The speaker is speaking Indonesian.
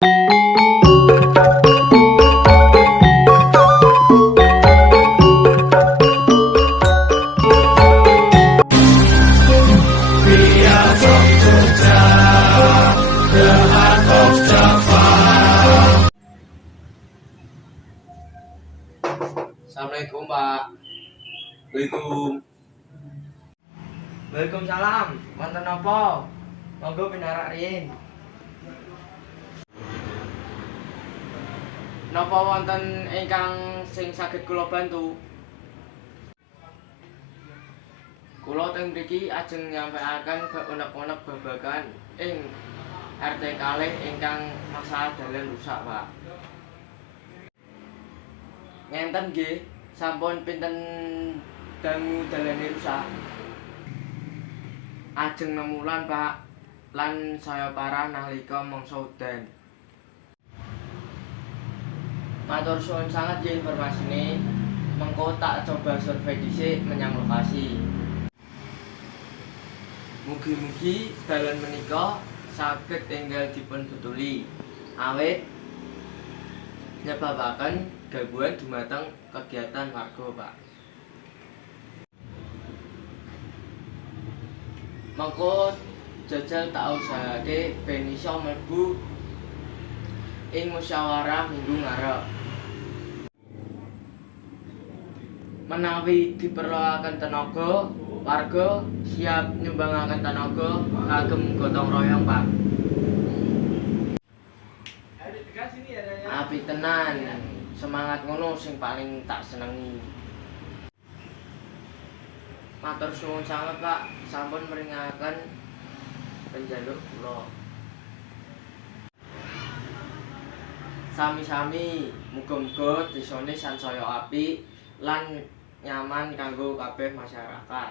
Assalamualaikum Pak. Waalaikumsalam. Waalaikumsalam. Wonten napa? Monggo pinarak riyin. Napa wonten ingkang sing saged kula bantu? Kula teng mriki ajeng nyampaiaken unek-unek babagan ing RT kalih ingkang masalah dalan rusak, Pak. Ngenten nggih, sampun pinten dangu dalane rusak. Ajeng 6 wulan, Pak. Lan saya parah nalika mangsa udan. Matur suwun sanget nggih informasine. Mengko tak coba survei dhisik menyang lokasi. Mugi-mugi dalan menika saged enggal dipun betuli. Awit nyebabaken gangguan dumateng kegiatan warga, Pak. Mengko jajal tak usahake ben iso mlebu ing musyawarah minggu ngarep. Menawi diperluaken tenaga, warga siap nyumbangaken tenaga kagem gotong royong, Pak. Api tenan, semangat ngono sing paling tak senengi. Matur suwun sanget, Pak, sampun meringaken penjaluk kula. Sami-sami, muga-muga desane sansaya apik lan nyaman kanggo kabeh masyarakat.